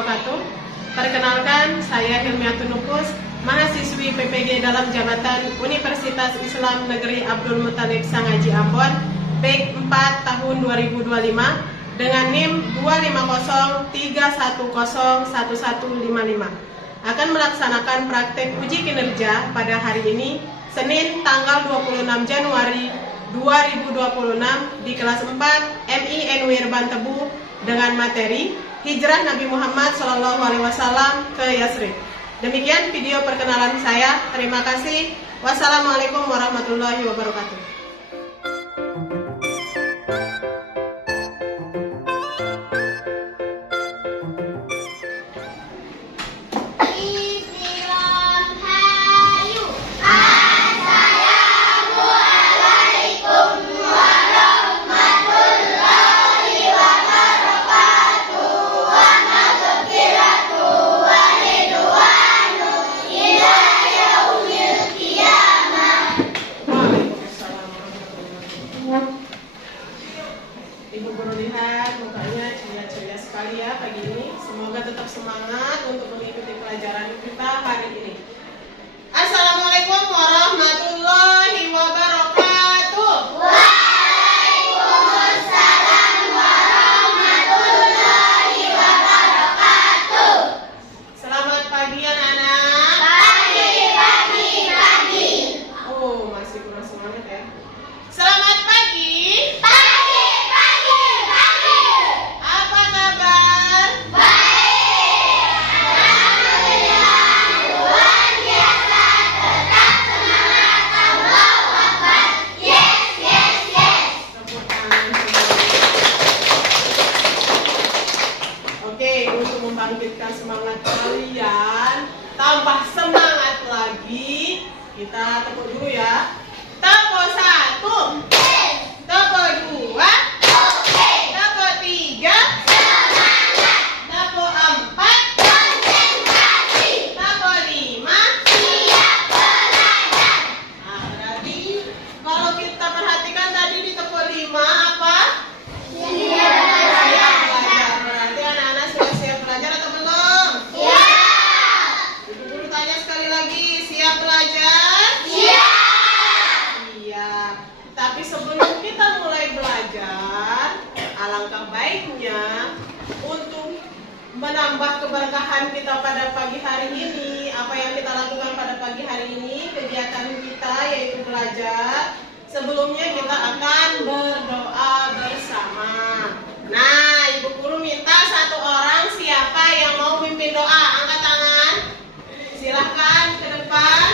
wabarakatuh. Perkenalkan, saya Hilmiatun Nupus, mahasiswi PPG dalam jabatan Universitas Islam Negeri Abdul Muthalib Sangaji Ambon, BEK 4 tahun 2025 dengan NIM 25031011155. Akan melaksanakan praktek uji kinerja pada hari ini, Senin tanggal 26 Januari 2026 di kelas 4 MI NWR Bantebu dengan materi Hijrah Nabi Muhammad SAW ke Yasrib. Demikian video perkenalan saya. Terima kasih. Wassalamualaikum warahmatullahi wabarakatuh. Ibu guru lihat mukanya ceria-ceria sekali ya pagi ini. Semoga tetap semangat untuk mengikuti pelajaran kita hari ini. Assalamualaikum warahmatullahi wabarakatuh. Waalaikumsalam warahmatullahi wabarakatuh. Selamat pagi anak-anak. Pagi. Oh, masih kurang semangat ya. Selamat pagi. Apa kabar? Baik. Alhamdulillah. Luar biasa. Tetap semangat. Allahu Akbar. Yes. Tepuk tangan semua. Oke, untuk membangkitkan semangat kalian, tambah semangat lagi, kita tepuk dulu ya. Tepuk 1, tepuk 2, tepuk 3, tepuk 4, Konsentrasi. tepuk 5. Siap belajar. Nah, berarti kalau kita perhatikan tadi di tepuk 5 apa? Siap belajar. Berarti anak-anak sudah siap belajar atau belum? Siap. Ibu guru tanya sekali lagi, siap belajar? Siap. Iya. Tapi sebelum kita mulai belajar, alangkah baiknya untuk menambah keberkahan kita pada pagi hari ini. Apa yang kita lakukan pada pagi hari ini, kegiatan kita yaitu belajar. Sebelumnya kita akan berdoa bersama. Nah, ibu guru minta satu orang, siapa yang mau mimpin doa? Angkat tangan. Silahkan ke depan.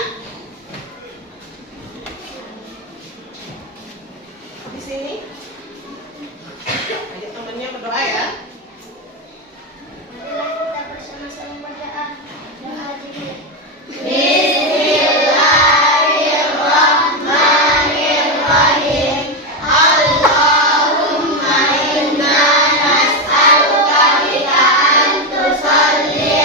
Di sini. Ayo temannya berdoa ya. Marilah kita bersama-sama berdoa. Doa juga. Bismillahirrahmanirrahim. Allahumma inna nas'aluka bika an tusalli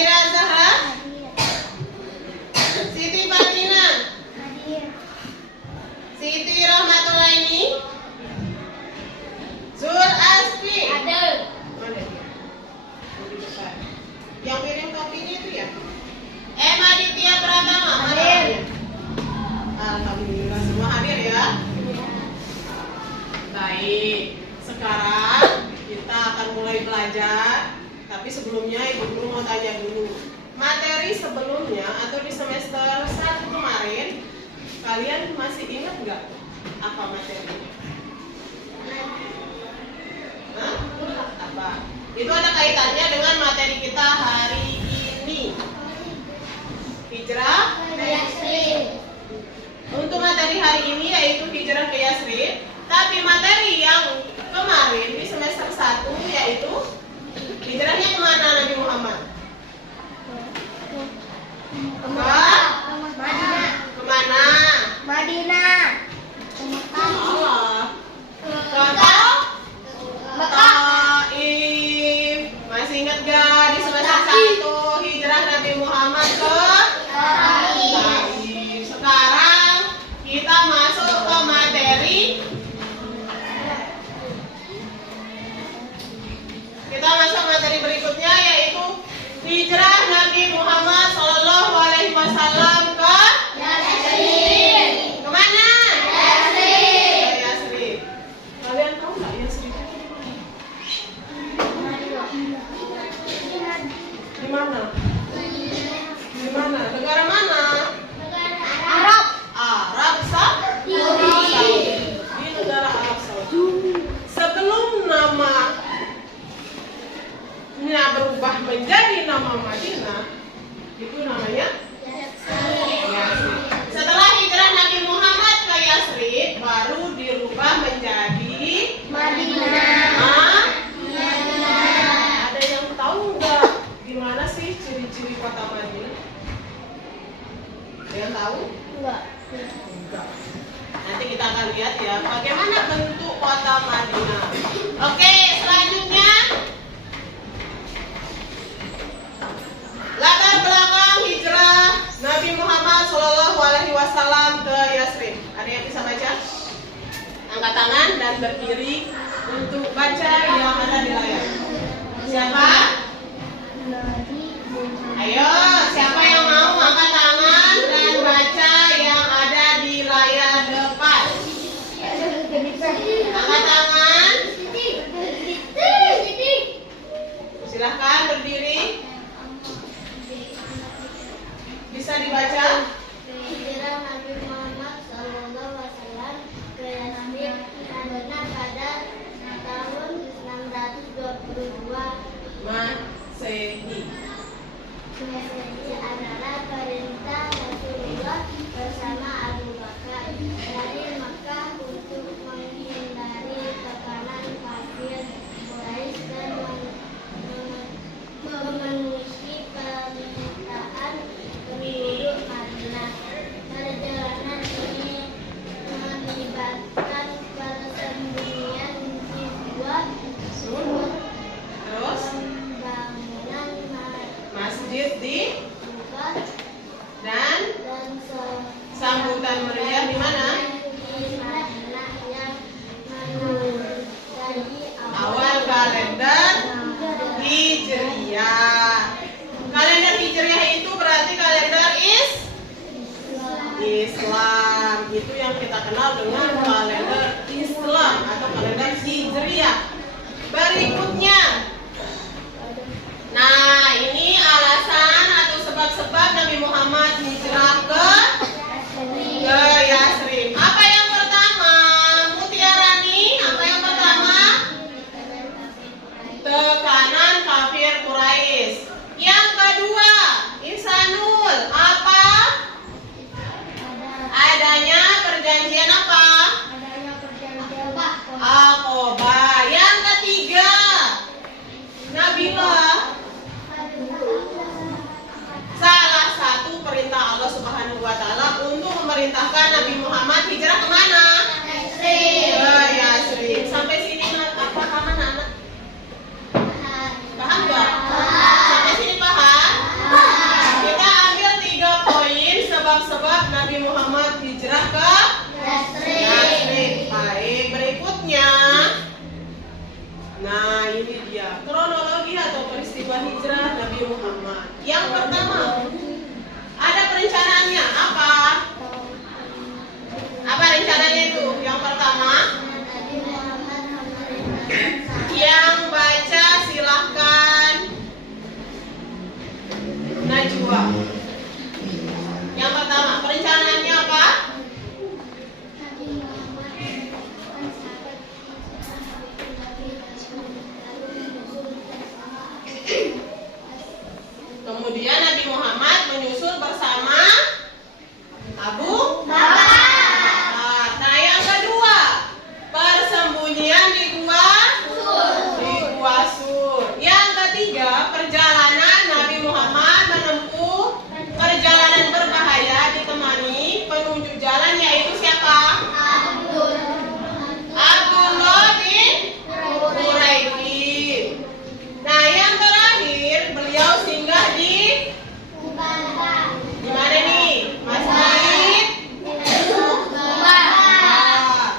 Safira Zahra, Hadir. Siti Fatina, Hadir. Siti Rahmatulaini, Zul Asfi. Hadir. Mana dia? Di depan. Yang piring kopinya itu ya? Emma Ditya Pratama. Mana Hadir. dia? Alhamdulillah semua hadir ya. Baik, sekarang kita akan mulai belajar. Tapi sebelumnya Ibu Guru mau tanya dulu. Materi sebelumnya atau di semester 1 kemarin, kalian masih ingat nggak apa materinya? Hah? Apa? Itu ada kaitannya dengan materi kita hari ini. Hijrah. Yasrin. Untuk materi hari ini yaitu hijrah ke Yasrib. Tapi materi yang kemarin di semester 1 yaitu hijrahnya kemana Nabi Muhammad? Madinah. Kemana? Madinah. Allah. Ke Taif. Masih ingat gak di semester 1 hijrah Nabi Muhammad ke Taif. Sekarang kita masuk ke materi. Kita masuk materi berikutnya yaitu hijrah Nabi Muhammad Shallallahu Alaihi Wasallam ke Yasrin. kemana? Yasrin. Ke Yasrib. Kalian tahu nggak Yasrib itu di mana? Di mana? Negara mana? Arab. Arab Saudi. Di negara Arab Saudi. Sebelum namanya berubah menjadi nama Madinah, itu namanya Yasrib. Setelah hijrah Nabi Muhammad ke Yasrib, baru dirubah menjadi Madinah. Hah? Ada yang tahu nggak gimana sih ciri-ciri kota Madinah? Ada yang tahu? Enggak. Enggak. Nanti kita akan lihat ya bagaimana bentuk kota Madinah. Oke, selanjutnya latar belakang hijrah Nabi Muhammad Shallallahu Alaihi Wasallam ke Yasrib. Ada yang bisa baca? Angkat tangan dan berdiri untuk baca yang ada di layar. Siapa? Ayo, siapa yang mau angkat tangan dan baca yang ada di layar depan? Angkat tangan. Silahkan berdiri. Bisa dibaca? Hijrah Nabi Muhammad SAW ke Yasrib Madinah pada tahun 622 Masehi. Masehi adalah perintah Rasulullah bersama Abu Bakar dari Makkah untuk menghindari tekanan kafir Quraisy dan memenuhi permintaan penduduk Madinah. Perjalanan ini melibatkan persembunyian jiwa, Terus pembangunan masjid di masjid dan dan sambutan meriah di mana? di Madinah yang menjadi Awal kalender Hijriah. Kalender Hijriah itu berarti kalender Islam. Itu yang kita kenal dengan kalender Islam atau kalender Hijriah. Berikutnya. Nah, ini alasan atau sebab-sebab Nabi Muhammad hijrah ke Yasrib. Apa yang pertama? Mutiarani, apa yang pertama? Tekanan kafir Quraisy. Yang kedua, Ihsanul, apa? Adanya perjanjian apa? adanya perjanjian Aqobah. Yang ketiga, Nabilah. Salah satu perintah Allah Subhanahu wa Ta'ala untuk memerintahkan Nabi Muhammad hijrah kemana? Ke Yasrib. Sampai sini apa paham anak-anak? Paham nggak? Sampai sini paham? Nah, ini dia kronologi atau peristiwa hijrah Nabi Muhammad. Yang pertama, ada perencanaannya. Apa? Apa rencananya itu? Yang pertama, Nabi Muhammad memerintahkan yang baca silahkan Najwa. Yang pertama, perencanaannya apa? Nabi Muhammad mengumpulkan sahabat Nabi lalu menyusul bersama Kemudian Nabi Muhammad menyusul bersama Abu Bakar. Nah, yang kedua, persembunyian di gua Sur. Yang ketiga, perjalanan Nabi Muhammad menempuh perjalanan berbahaya ditemani penunjuk jalan yaitu siapa? Abdullah bin Quraisy. Nah, yang terakhir, beliau singgah di mana nih? Masjid. Nah,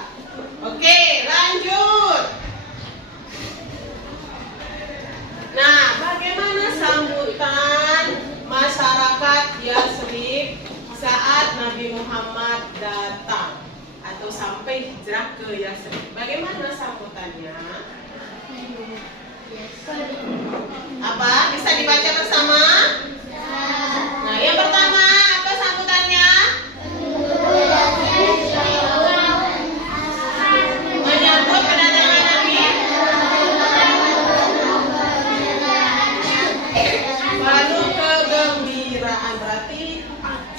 oke, lanjut. Nah, bagaimana sambutan masyarakat Yatsrib saat Nabi Muhammad datang atau sampai hijrah ke Yatsrib? Bagaimana sambutannya? Apa? Bisa dibaca bersama? Nah, yang pertama, apa sambutannya? Menyambut kedatangan Nabi. Lalu kegembiraan, berarti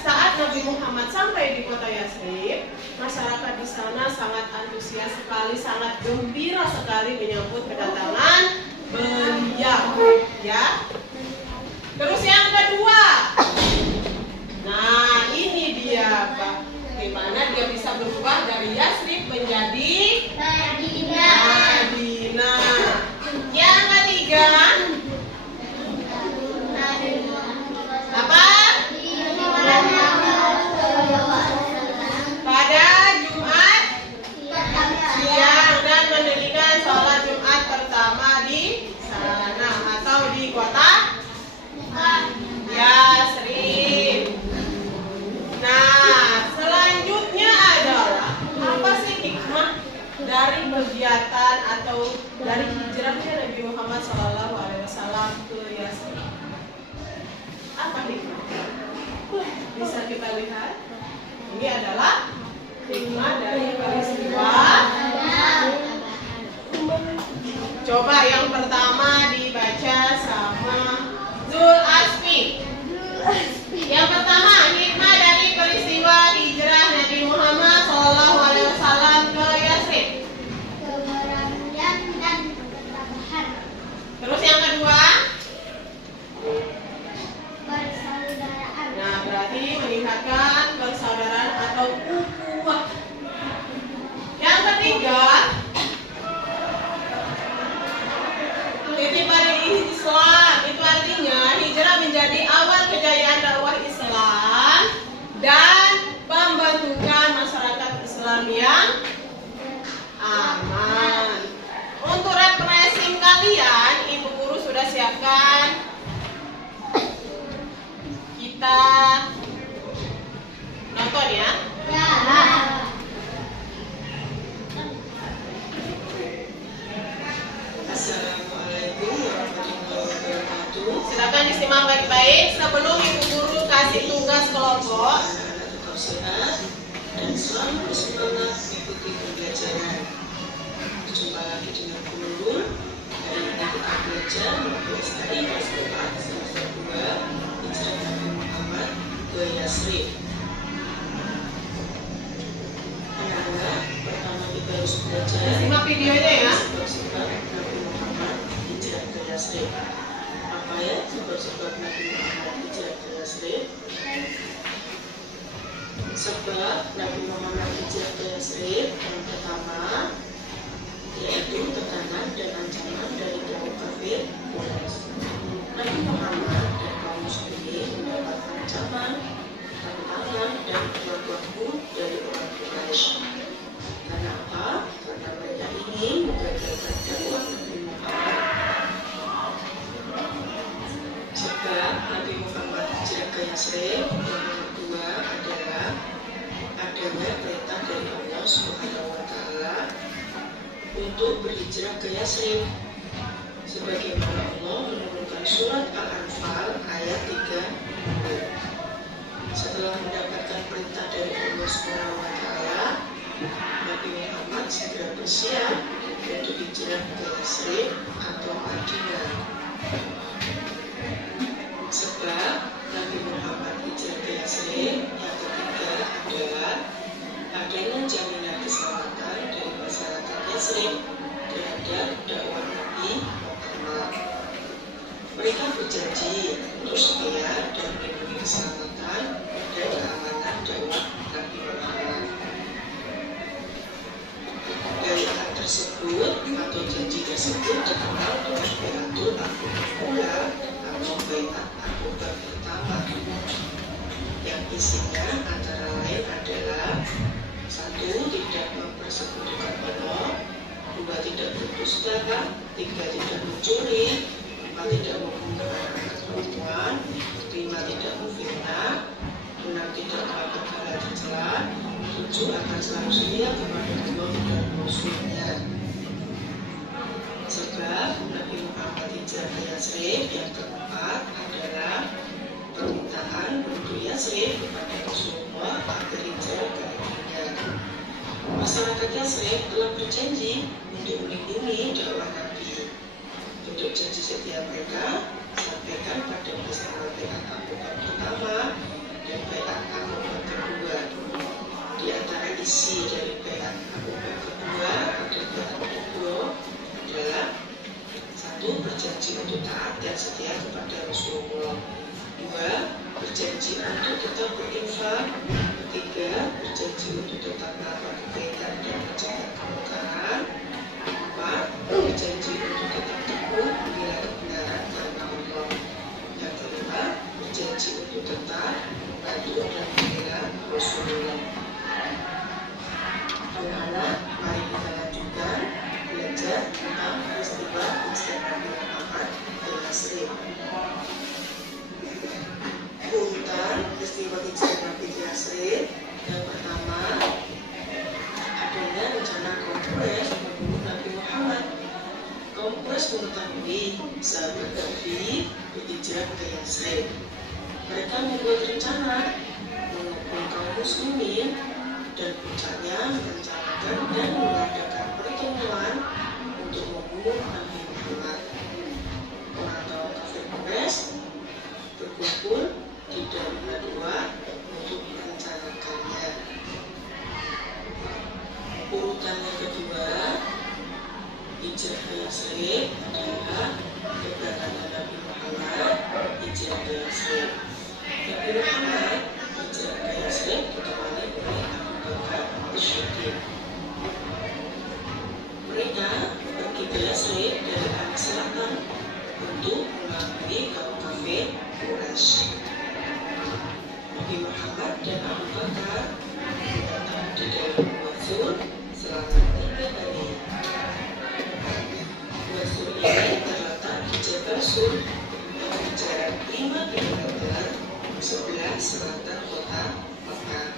saat Nabi Muhammad sampai di kota Yatsrib, masyarakat di sana sangat antusias sekali, sangat gembira sekali menyambut kedatangan beliau, ya. Terus yang kedua, nah ini dia bagaimana dia bisa berubah dari Yatsrib menjadi Madinah. Yang ketiga, apa? Pada Jumat siang dan mendirikan sholat Jumat pertama di sana atau di kota Yatsrib. Nah, selanjutnya adalah apa sih hikmah dari kegiatan atau dari hijrahnya Nabi Muhammad SAW ke Yatsrib? Apa hikmah? Bisa kita lihat. Ini adalah hikmah dari peristiwa. Coba yang pertama dibaca sama Zul Asfi. Yang pertama, hikmah dari peristiwa hijrah Nabi Muhammad SAW ke Yatsrib. keberanian dan ketabahan, Terus yang kedua, persaudaraan, nah berarti meningkatkan persaudaraan atau ukhuwah. Yang ketiga, titik balik Islam. Itu artinya hijrah menjadi awal kejayaan dakwah Islam dan pembentukan masyarakat Islam yang aman. Untuk refreshing kalian, ibu guru sudah siapkan. Kita nonton ya. Assalamualaikum warahmatullahi wabarakatuh. Silakan disimak baik-baik sebelum ibu guru kasih tugas kelompok. Anak-anak tetap sehat dan selalu bersemangat mengikuti pembelajaran. Jumpa lagi dengan guru Nurul. Hari ini kita belajar mempelajari peristiwa semester 2 hijrah Nabi Muhammad ke Yatsrib. Anak-anak, pertama kita harus belajar Simak videonya ya. sebab-sebab Nabi Muhammad hijrah ke Yatsrib. Apa ya sebab-sebab Nabi Muhammad hijrah ke Yatsrib? Sebab Nabi Muhammad hijrah ke Yatsrib yang pertama yaitu tekanan dan ancaman dari kaum kafir Quraisy. Nabi Muhammad dan kaum muslimin mendapat ancaman, tantangan dan waktu dari orang Quraisy. Karena apa? Karena mereka ingin mengajarkan dakwah Nabi Muhammad Yasrib yang kedua adalah adanya perintah dari Allah Subhanahu wa Ta'ala untuk berhijrah ke Yasrib, sebagaimana Allah menurunkan surat Al-Anfal ayat 3. Setelah mendapatkan perintah dari Allah Subhanahu wa Ta'ala, Nabi Muhammad segera bersiap untuk hijrah ke Yasrib atau Madinah. Sebab Nabi Muhammad hijrah ke Yasrib yang ketiga adalah adanya jaminan keselamatan dari masyarakat Yasrib terhadap dakwah Nabi Muhammad. Mereka berjanji untuk setia dan melindungi keselamatan dan keamanan dakwah Nabi Muhammad. Dari hal tersebut atau janji tersebut dikenal dengan Bai'atul Aqabah atau Bai'at Aqabah pertama, yang isinya antara lain adalah 1. Tidak mempersekutukan Allah, 2. Tidak berdusta, 3. Tidak mencuri, 4. Tidak membunuh anak perempuan, 5. Tidak memfitnah, 6. Tidak melakukan hal tercela, 7. Akan selalu setia kepada Allah dan Rasul-Nya. Sebab Nabi Muhammad hijrah ke Yasrib yang keempat adalah permintaan untuk Yasrib kepada Rasulullah agar hijrah ke negerinya. Masyarakat Yasrib telah berjanji untuk melindungi dakwah Nabi. Untuk janji setia mereka sampaikan pada peristiwa Bai'at Aqabah pertama dan Bai'at Aqabah kedua. Di antara isi dari Bai'at Aqabah kedua dan Bai'at kedua adalah 1. Berjanji untuk taat dan setia kepada Rasulullah, 2. Berjanji untuk tetap berinfak, 3. Berjanji untuk tetap melakukan kebaikan dan menjaga kemungkaran, 4. Berjanji untuk tetap teguh membela kebenaran karena Allah, yang kelima berjanji untuk tetap membantu dan membela Rasulullah. Anak-anak, mari kita lanjutkan belajar tentang peristiwa hijrah Nabi Muhammad ke Yasrib. Urutan peristiwa hijrah Nabi ke Yasrib. Yang pertama, adanya rencana kaum Quraisy membunuh Nabi Muhammad. Kaum Quraisy mengetahui sahabat Nabi berhijrah ke Yasrib. Mereka membuat rencana mengepung kaum muslimin dan puncaknya merencanakan dan mengadakan pertemuan untuk membunuh Nabi Muhammad. Orang-orang kafir Quraisy berkumpul di Darul Nadwa untuk merencanakannya. Urutan yang kedua, hijrah ke Yasrib adalah keberangkatan Nabi Muhammad hijrah ke Yasrib. Nabi Muhammad hijrah ke Yasrib ditemani oleh Abu Bakar As-Siddiq. Mereka pergi ke Yasrib dari arah selatan untuk mengelabui kaum kafir Quraisy. Nabi Muhammad dan Abu Bakar datang di dalam Wazul selama 3 hari. Wazul ini terletak di Jabal Sur yang berjarak 5 km sebelah selatan kota Mekah.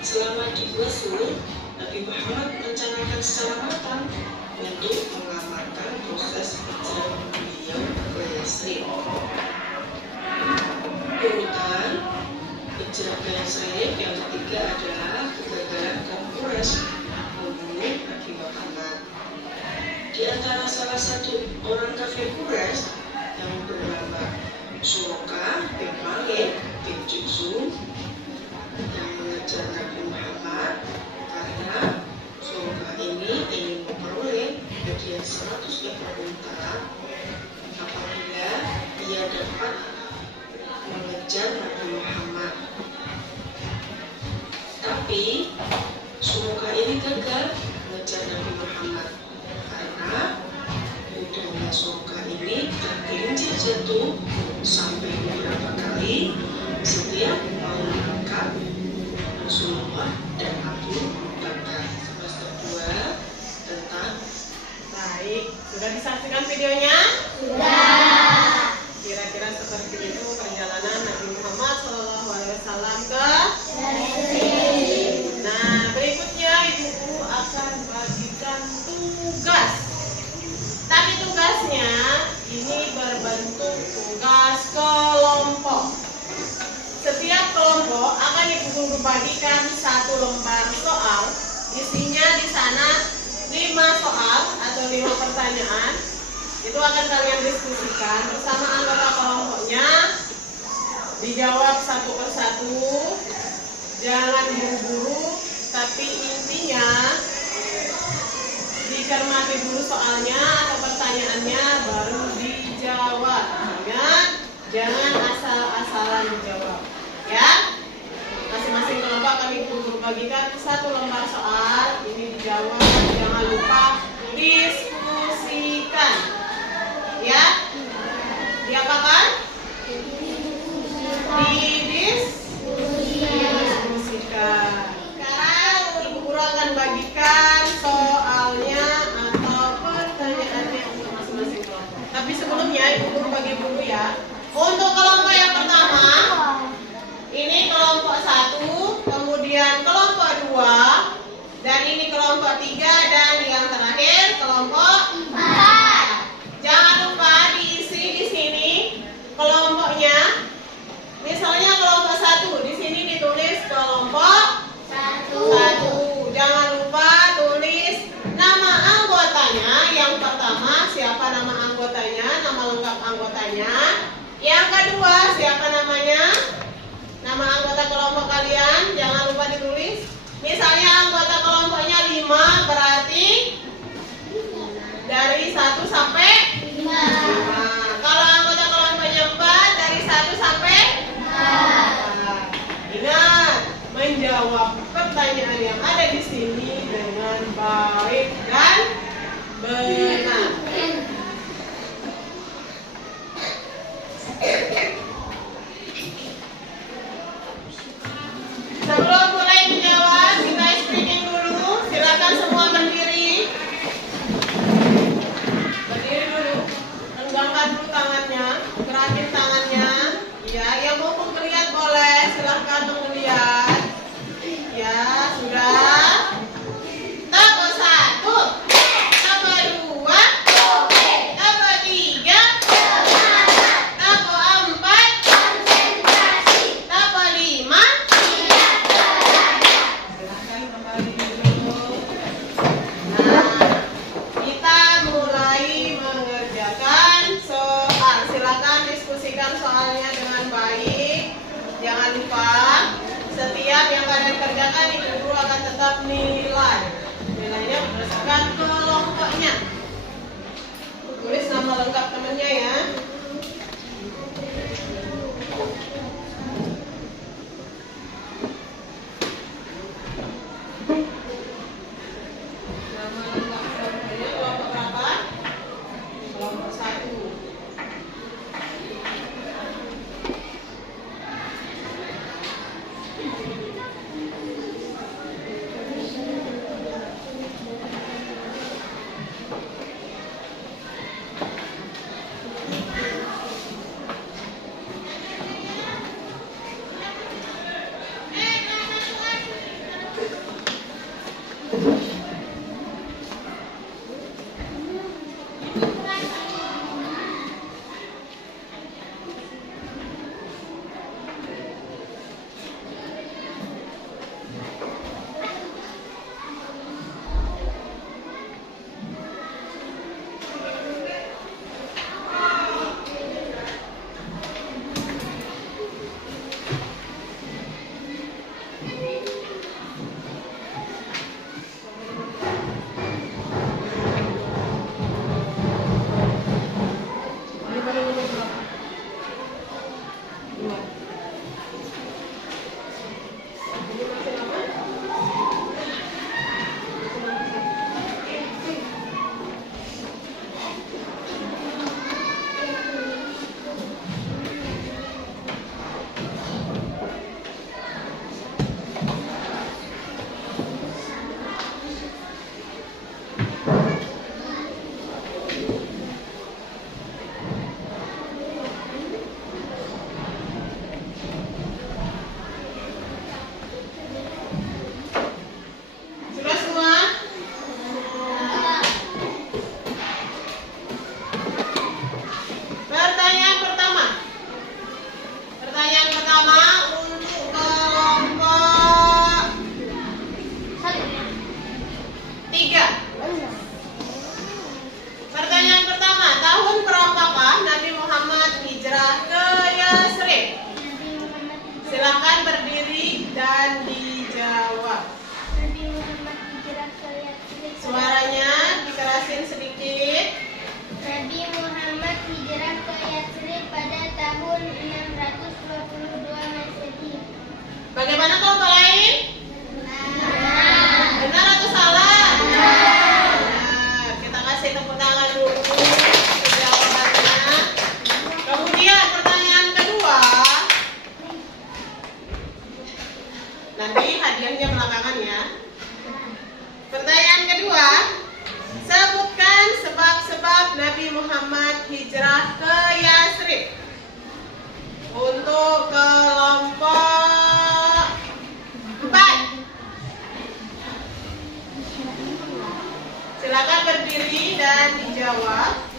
Selama di Wazul, Nabi Muhammad merencanakan secara matang untuk mengamankan proses hijrah beliau ke Yasrib. Urutan hijrah ke Yasrib yang ketiga adalah kegagalan kaum Quraisy membunuh Nabi Muhammad. Di antara salah satu orang kafir Quraisy yang bernama Suraka bin Malik bin Judzum yang mengejar Nabi Muhammad karena Suraka ini ingin memperoleh hadiah 100 ekor unta apabila ia dapat mengejar Nabi Muhammad. Tapi Suraka ini gagal mengejar Nabi Muhammad karena kudanya Suraka ini tergelincir jatuh sampai beberapa kali setiap mau menangkap Rasulullah dan Abu Bakar. Semester 2 tentang. Baik, sudah disaksikan videonya? Sudah. Kira-kira seperti itu perjalanan Nabi Muhammad bagikan satu lembar soal. Isinya di sana 5 soal atau 5 pertanyaan. Itu akan kalian diskusikan bersama anggota kelompoknya. Dijawab satu persatu. Jangan buru-buru, tapi intinya dicermati dulu soalnya atau pertanyaannya baru dijawab. Ingat, jangan asal-asalan dijawab. Ya, masing-masing kelompok akan ibu bagikan satu lembar soal. Ini dijawab, jangan lupa diskusikan. Ya, diapakan? Didiskusikan. Sekarang ibu guru akan bagikan soalnya atau pertanyaannya untuk masing-masing kelompok. Tapi sebelumnya ibu guru bagi dulu ya. Untuk kelompok yang pertama, ini kelompok 1, kemudian kelompok 2, dan ini kelompok 3, dan yang terakhir kelompok 4. Jangan lupa diisi di sini kelompoknya. Misalnya kelompok 1, di sini ditulis kelompok 1. Jangan lupa tulis nama anggotanya. Yang pertama, siapa nama anggotanya, nama lengkap anggotanya. Yang kedua, siapa namanya? Nama anggota kelompok kalian, jangan lupa ditulis. Misalnya anggota kelompoknya 5, berarti dari 1 sampai 5. Kalau anggota kelompoknya 4, dari 1 sampai 4. Ingat, menjawab pertanyaan yang ada di sini dengan baik dan benar. Sebelum mulai menjawab, kita speaking dulu. Silakan semua berdiri. Berdiri dulu. Renggangkan dulu tangannya, gerakin tangannya. Ya, yang mau menggeliat boleh, silakan menggeliat. Ya, sudah. Tapo 1, tapo 2, tapo 3, tapo 4, tapo 5. Silakan kembali dulu. Nah, kita mulai mengerjakan soal. Silakan diskusikan soalnya dengan baik. Jangan lupa, setiap yang kalian kerjakan ibu guru akan tetap nilai. Nilainya berdasarkan kelompoknya. Tulis nama lengkap temannya ya. Nama lengkap kelompoknya kelompok berapa? Kelompok 1. hadiahnya belakangan ya. Pertanyaan kedua, sebutkan sebab-sebab Nabi Muhammad hijrah ke Yathrib. Untuk kelompok 4, silakan berdiri dan dijawab.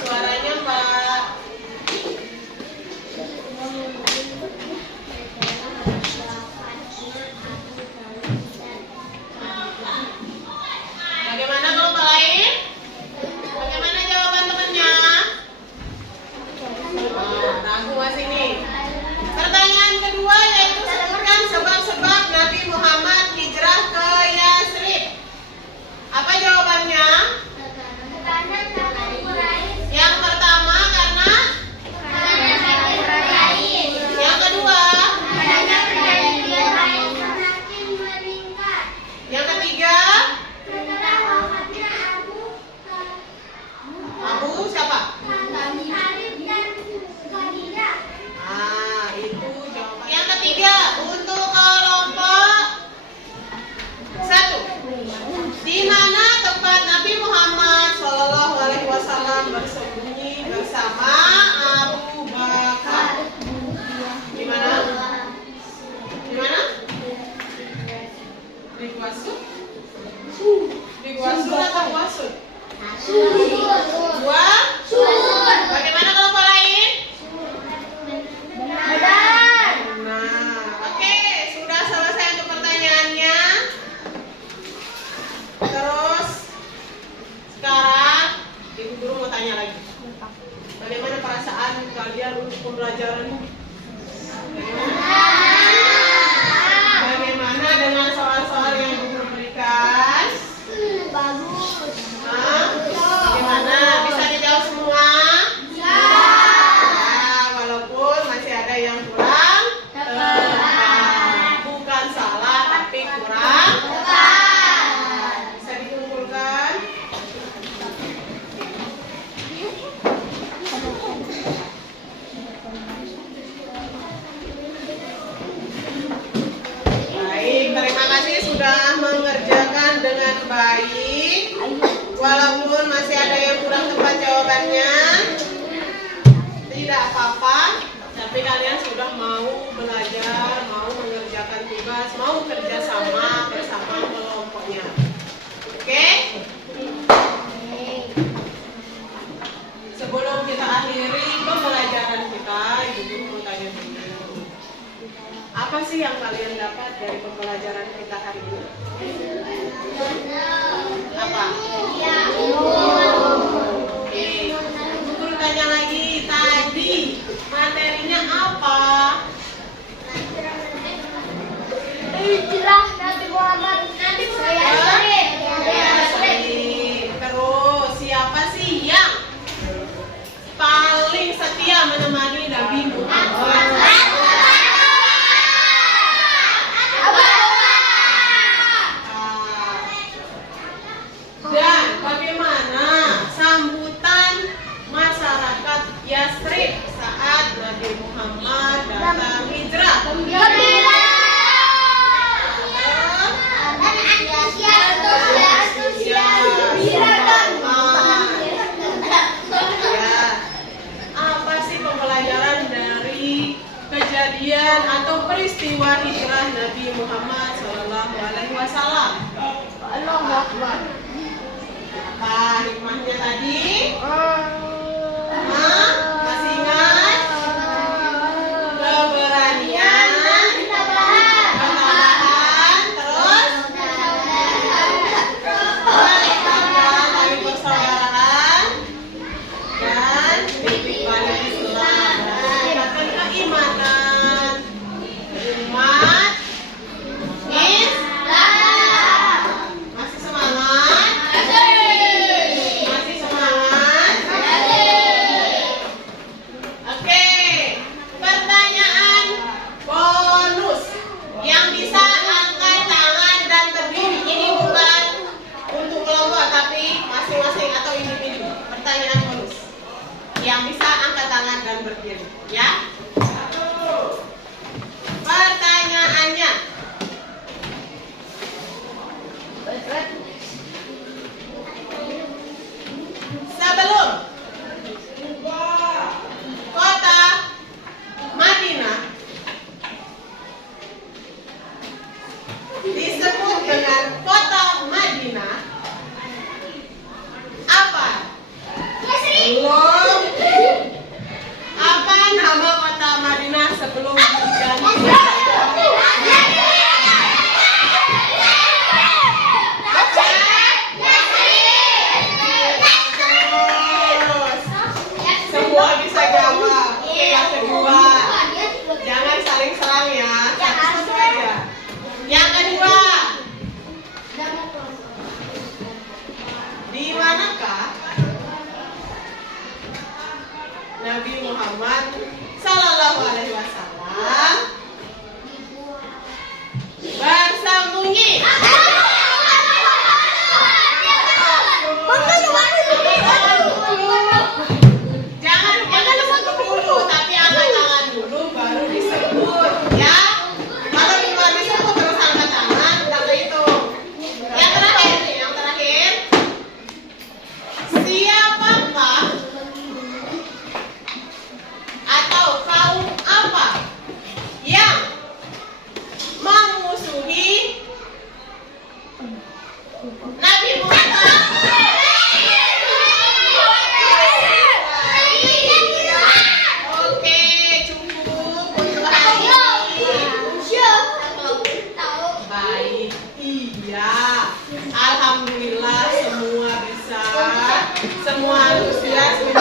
Suaranya Pak. Bagaimana kelompok lain? Bagaimana jawaban temannya? Ragu masih nih. Pertanyaan kedua yaitu sebutkan sebab-sebab Nabi Muhammad hijrah ke Yathrib. Apa jawabannya? Yang pertama karena yang kedua, yang ketiga, Abu siapa? Itu jawaban. Yang ketiga untuk kelompok 1. Di mana tempat Nabi Muhammad Shallallahu Alaihi Wasallam bersembunyi bersama Abu Bakar? Di mana? Di mana? Di Gua Sur? Di Gua Sur atau Gua Sur? Gua Sur. Bagaimana kelompok lain? Nah, oke, sudah selesai untuk pertanyaannya. Terus sekarang Ibu Guru mau tanya lagi. Bagaimana perasaan kalian untuk pembelajaran? Bagaimana dengan soal-soal yang Ibu Guru berikan? Bagus. Bagaimana? Bisa dijawab semua? Ya, walaupun masih ada yang kurang tepat. Bukan salah, tapi kurang tepat. Bisa dikumpulkan? Baik, terima kasih sudah mengerjakan dengan baik. Walaupun masih ada yang kurang tepat jawabannya, tidak apa-apa. Tapi kalian sudah mau belajar, mau mengerjakan tugas, mau kerja sama bersama kelompoknya. Oke? Sebelum kita akhiri pembelajaran kita, Ibu Guru mau tanya dulu. Apa sih yang kalian dapat dari pembelajaran kita hari ini? Apa? Oke. Ibu Guru tanya lagi, tadi materinya apa? Hijrah Nabi Muhammad ke Yathrib. Terus siapa sih yang paling setia menemani Nabi Muhammad? Dan bagaimana sambutan masyarakat Yathrib saat Nabi Muhammad datang hijrah? Apa sih pembelajaran dari kejadian atau peristiwa hijrah Nabi Muhammad Shallallahu Alaihi Wasallam? Apa hikmahnya tadi? Masih ingat? Keberanian, ketabahan, terus tali persaudaraan, dan titik balik Islam, meningkatkan keimanan umat Islam. Masih semangat? Masih semangat? Ya. Pertanyaannya. Sebelum kota Madinah disebut dengan kota Madinah, apa? Belum. Apa nama kota Madinah sebelum diganti? Semua bisa jawab. Oke, yang kedua. Jangan saling serang ya. Satu-satu aja. Yang kedua. Di manakah Nabi Muhammad Sallallahu Alaihi Wasallam bersembunyi? Jangan disebut dulu, tapi angkat tangan dulu baru disebut, ya. Kalau duluan disebut terus angkat tangan, udah kehitung. Yang terakhir nih, yang terakhir. Siapakah atau kaum apa yang memusuhi Nabi Muhammad? Oke, cukup untuk hari ini. Baik, iya. Alhamdulillah semua bisa, semua antusias.